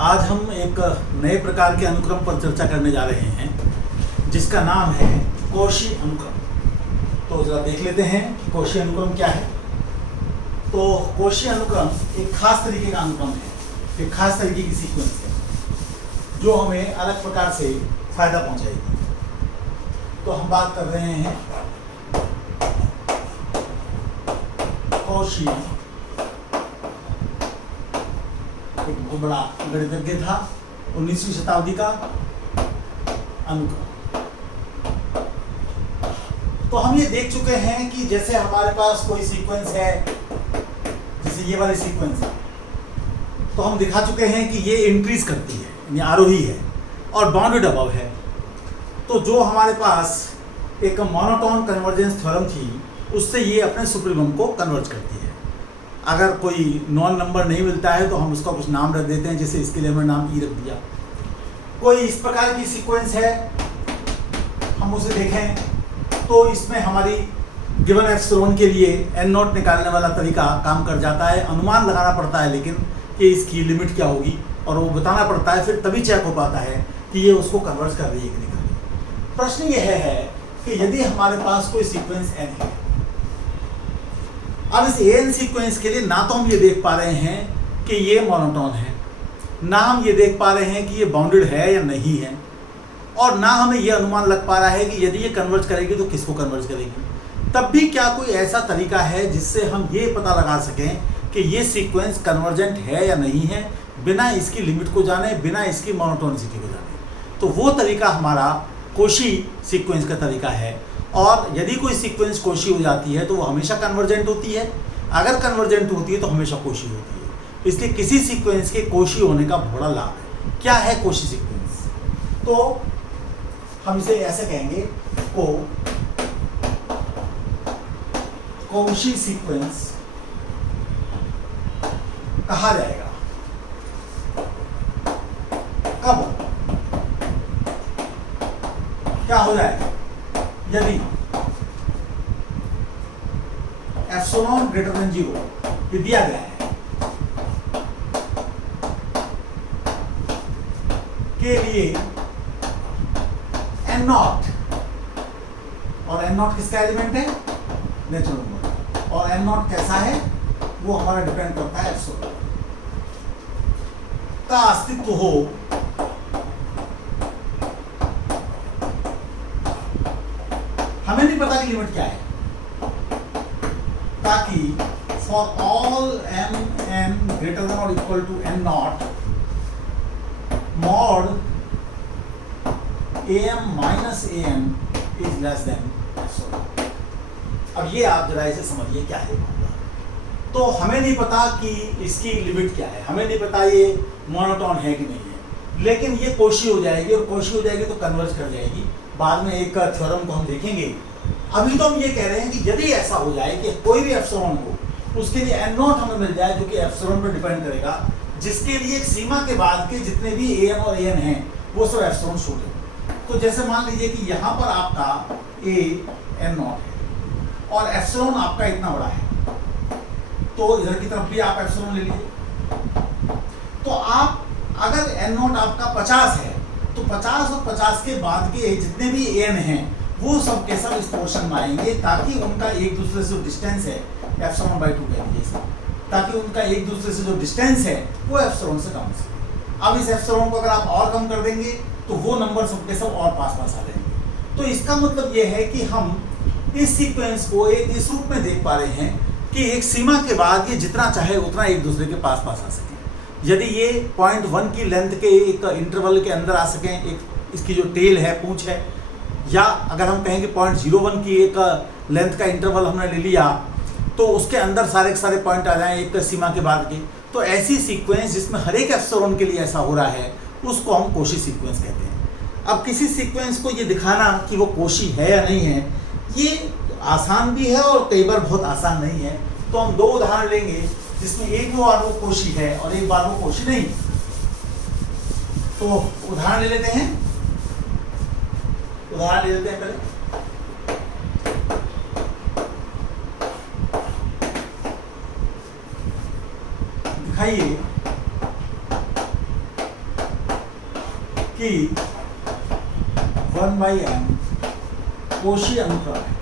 आज हम एक नए प्रकार के अनुक्रम पर चर्चा करने जा रहे हैं जिसका नाम है कौशी अनुक्रम। तो जरा देख लेते हैं कि कौशी अनुक्रम क्या है। तो कौशी अनुक्रम एक खास तरीके का अनुक्रम है, एक खास तरीके की सीक्वेंस है जो हमें अलग प्रकार से फायदा पहुंचाएगी। तो हम बात कर रहे हैं कौशी, एक बहुत बड़ा गणितज्ञ था 19वीं शताब्दी का अनुक्रम। तो हम ये देख चुके हैं कि जैसे हमारे पास कोई सीक्वेंस है, जैसे ये वाली सीक्वेंस है, तो हम दिखा चुके हैं कि ये इंक्रीज करती है, यानी आरोही है और बाउंडेड अबव है। तो जो हमारे पास एक मोनोटोन कन्वर्जेंस थ्योरम थी उससे ये अपने सुप्रीमम को कन्वर्ज करती है। अगर कोई नॉन नंबर नहीं मिलता है तो हम उसका कुछ नाम रख देते हैं, जैसे इसके लिए हमने नाम ई रख दिया। कोई इस प्रकार की सीक्वेंस है, हम उसे देखें तो इसमें हमारी गिवन एप्सिलॉन के लिए एन नॉट निकालने वाला तरीका काम कर जाता है। अनुमान लगाना पड़ता है लेकिन कि इसकी लिमिट क्या होगी और वो बताना पड़ता है, फिर तभी चेक हो पाता है कि ये उसको कन्वर्ज कर रही है कि नहीं कर रही। प्रश्न यह है कि यदि हमारे पास कोई सीक्वेंस एन है, अब इस एन सीक्वेंस के लिए ना तो हम ये देख पा रहे हैं कि ये मोनोटोन है, ना हम ये देख पा रहे हैं कि ये बाउंडेड है या नहीं है, और ना हमें ये अनुमान लग पा रहा है कि यदि ये कन्वर्ज करेगी तो किसको कन्वर्ज करेगी। तब भी क्या कोई ऐसा तरीका है जिससे हम ये पता लगा सकें कि ये सीक्वेंस कन्वर्जेंट है या नहीं है, बिना इसकी लिमिट को जाने, बिना इसकी मोनोटोनिसिटी को जाने। तो वो तरीका हमारा कौशी सीक्वेंस का तरीका है। और यदि कोई सीक्वेंस कौशी हो जाती है तो वो हमेशा कन्वर्जेंट होती है, अगर कन्वर्जेंट होती है तो हमेशा कौशी होती है। इसलिए किसी सीक्वेंस के कौशी होने का बड़ा लाभ है। क्या है कौशी सीक्वेंस? तो हम इसे ऐसे कहेंगे, कौशी सीक्वेंस कहा जाएगा कब, क्या हो जाएगा यदि एप्सिलॉन ग्रेटर देन 0 ये दिया गया है के लिए एन नॉट, और एन नॉट किसका एलिमेंट है? Natural number. और एन नॉट कैसा है वो हमारा डिपेंड करता है एप्सिलॉन का अस्तित्व हो। हमें नहीं पता कि लिमिट क्या है, ताकि for all m n greater than और equal to n not mod a m minus a n is less than epsilon. अब ये आप जरा इसे समझिए क्या है मामला। तो हमें नहीं पता कि इसकी लिमिट क्या है, हमें नहीं पता ये मोनोटोन है कि नहीं है, लेकिन ये कौशी हो जाएगी, और कौशी हो जाएगी तो कन्वर्ज कर जाएगी। बाद में एक थ्योरम को हम देखेंगे। अभी तो हम ये कह रहे हैं कि यदि ऐसा हो जाए कि कोई भी एप्सिलॉन हो उसके लिए एन नॉट हमें मिल जाए जो कि एप्सिलॉन पर डिपेंड करेगा, जिसके लिए एक सीमा के बाद के जितने भी ए एन और ए एन हैं वो सब एप्सिलॉन शूट है। तो जैसे मान लीजिए कि यहाँ पर आपका ए एन नॉट है और एप्सिलॉन आपका इतना बड़ा है, तो इधर की तरफ भी आप एप्सिलॉन ले लीजिए। तो आप अगर एन नॉट आपका 50 है तो 50 और 50 के बाद के जितने भी एन हैं वो सब के सब इस पोर्शन में आएंगे, ताकि उनका एक दूसरे से जो डिस्टेंस है एप्सिलॉन बाई 2 कह दीजिए, ताकि उनका एक दूसरे से जो डिस्टेंस है वो एप्सिलॉन से कम हो सके। अब इस एप्सिलॉन को अगर आप और कम कर देंगे तो वो नंबर सब के सब और पास पास आ जाएंगे। तो इसका मतलब ये है कि हम इस सीक्वेंस को एक इस रूप में देख पा रहे हैं कि एक सीमा के बाद ये जितना चाहे उतना एक दूसरे के पास पास आ सके। यदि ये 0.1 की लेंथ के एक इंटरवल के अंदर आ सकें, एक इसकी जो टेल है, पूंछ है, या अगर हम कहें कि 0.01 की एक लेंथ का इंटरवल हमने ले लिया तो उसके अंदर सारे के सारे पॉइंट आ जाएं एक सीमा के बाद के, तो ऐसी सीक्वेंस जिसमें हर एक एप्सिलॉन के लिए ऐसा हो रहा है उसको हम कौशी सीक्वेंस कहते हैं। अब किसी सीक्वेंस को ये दिखाना कि वो कौशी है या नहीं है, ये आसान भी है और कई बार बहुत आसान नहीं है। तो हम दो उदाहरण लेंगे जिसमें एक बार वो कौशी है और एक बार वो कौशी नहीं। तो उदाहरण ले लेते हैं, पहले दिखाइए कि 1/m कोशी अनुक्रम है।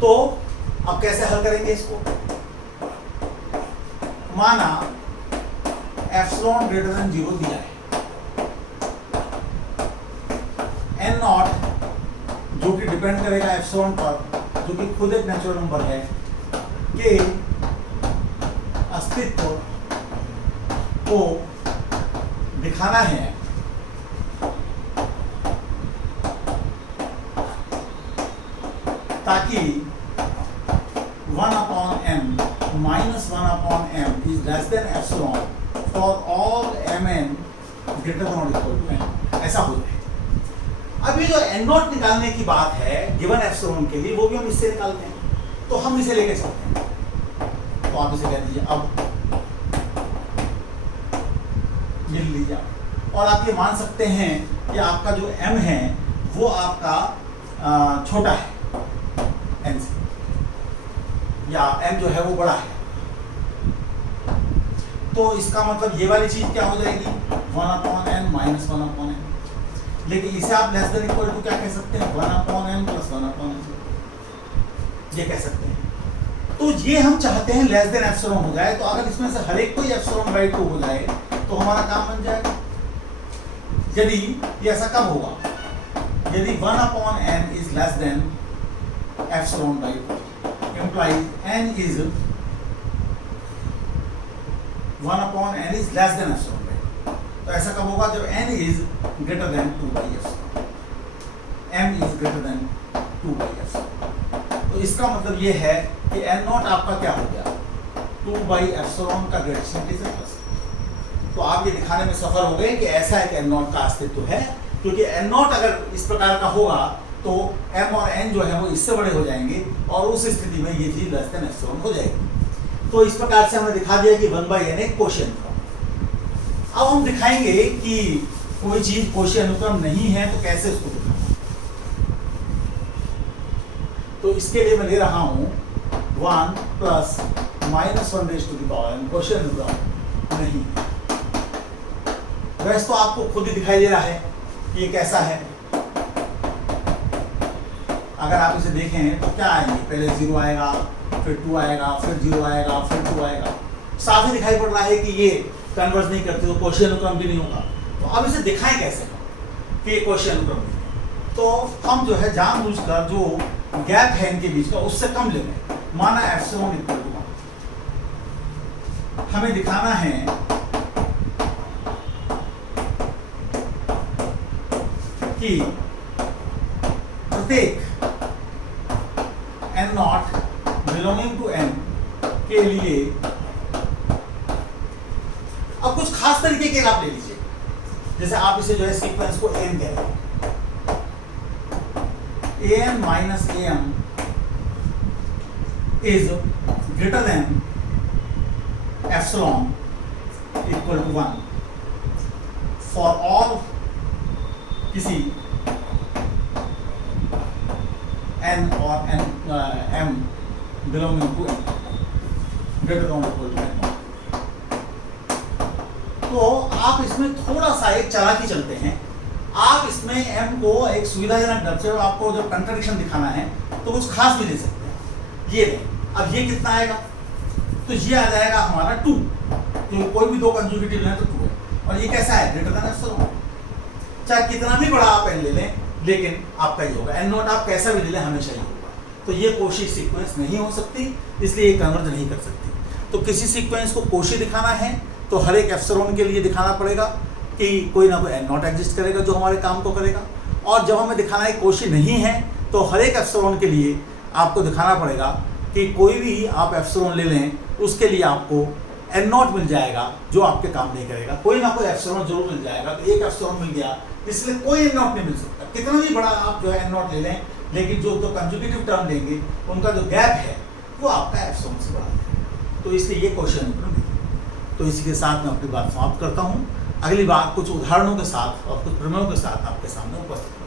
तो अब कैसे हल करेंगे इसको? माना एप्सिलॉन ग्रेटर देन 0 दिया है, एन नॉट जो कि डिपेंड करेगा एप्सिलॉन पर, जो कि खुद एक नेचुरल नंबर है, के अस्तित्व को दिखाना है ताकि 1/m minus 1/m is less than epsilon for all mn greater than or equal to n, ऐसा हो जाए। अब ये जो n नॉट निकालने की बात है गिवन एप्सिलॉन के लिए, वो भी हम इससे निकालते हैं, तो हम इसे लेके चलते हैं। तो आप इसे कह दीजिए अब लिख लीजिए आप। और आप ये मान सकते हैं कि आपका जो m है वो आपका छोटा है n से, या m जो है वो बड़ा है। तो इसका मतलब ये वाली चीज क्या हो जाएगी 1/n माइनस 1/n, लेकिन इसे आप लेस देन इक्वल टू क्या कह सकते हैं 1/n प्लस 1/n, ये कह सकते हैं। तो ये हम चाहते हैं लेस देन एप्सिलॉन हो जाए। तो अगर इसमें से हर एक कोई एप्सिलॉन/2 हो जाए तो हमारा काम बन जाएगा। यदि ये ऐसा कब होगा? यदि 1/n is less than epsilon, implies n is 1/n is less than epsilon/2। तो ऐसा कब होगा? जब n is greater than 2/epsilon, m is greater than 2/epsilon। तो इसका मतलब ये है कि n नॉट आपका क्या हो गया 2/epsilon का ग्रेटेस्ट इंटीजर। तो आप ये दिखाने में सफल हो गए कि ऐसा है कि n नॉट का अस्तित्व है, क्योंकि n नॉट अगर इस प्रकार का होगा तो m और n जो है वो इससे बड़े हो जाएंगे और उस स्थिति में ये चीज लेस देन एप्सिलॉन हो जाएगी। तो इस प्रकार से हमने दिखा दिया कि 1/n एक कोशी अनुक्रम। अब हम दिखाएंगे कि कोई चीज कोशी अनुक्रम नहीं है तो कैसे उसको दिखाना। तो इसके लिए मैं ले रहा हूं 1 प्लस माइनस 1n कोशी अनुक्रम नहीं। वैसे तो आपको खुद ही दिखाई दे रहा है कि ये कैसा है। अगर आप इसे देखें तो क्या आएंगे, पहले 0 आएगा, फिर 2 आएगा, फिर 0 आएगा, फिर 2 आएगा। साफ ही दिखाई पड़ रहा है कि ये कन्वर्ज नहीं करती, तो कोशी अनुक्रम भी नहीं होगा। तो अब इसे दिखाएं कैसे कि ये कोशी अनुक्रम नहीं। तो हम जो है जानबूझकर जो गैप है इनके बीच का उससे कम ले लें। माना एप्सिलॉन इक्वल टू 1, हमें दिखाना है कि प्रत्येक n not belonging to n के लिए अब कुछ खास तरीके के आप ले लीजिए। जैसे आप इसे जो है सीक्वेंस को an कह रहे हैं, an minus am is greater than epsilon equal to 1 for all किसी n और m belonging to n greater than equal to n। तो आप इसमें थोड़ा सा एक चालाकी चलते हैं। आप इसमें m को एक सुविधाजनक ढंग से आपको जब कंट्राडिक्शन दिखाना है तो कुछ खास भी ले सकते हैं। ये दें, अब ये कितना आएगा? तो ये आ जाएगा हमारा 2। तो कोई भी दो कंजुगेटिव लें तो 2 है। और ये कैसा है? Greater than epsilon. चाहे कितना भी बड़ा आप n ले लें लेकिन आपका ही होगा। n नॉट आप कैसा भी ले लें हमेशा ही होगा। तो ये कोशी सीक्वेंस नहीं हो सकती, इसलिए ये कन्वर्ज नहीं कर सकती। तो किसी सीक्वेंस को कोशी दिखाना है तो हर एक एप्सिलॉन के लिए दिखाना पड़ेगा कि कोई ना कोई n नॉट एग्जिस्ट करेगा जो हमारे काम को करेगा। और जब हमें दिखाना है कोशी नहीं है तो हर एक एप्सिलॉन के लिए आपको दिखाना पड़ेगा कि कोई भी आप एप्सिलॉन ले लें उसके लिए आपको n नॉट मिल जाएगा जो आपके काम नहीं करेगा। कोई ना कोई एप्सिलॉन जरूर मिल जाएगा। तो एक एप्सिलॉन मिल गया, इसलिए कोई n नॉट नहीं मिल सकता। कितना भी बड़ा आप जो है n नॉट ले लें, लेकिन जो तो कंजुगेटिव टर्म लेंगे उनका जो गैप है वो आपका एप्सिलॉन से बड़ा है। तो इसलिए ये क्वेश्चन अनुक्रम है। तो इसी के साथ मैं अपनी बात समाप्त करता हूँ। अगली बार कुछ उदाहरणों के साथ और कुछ प्रमेयों के साथ आपके सामने उपस्थित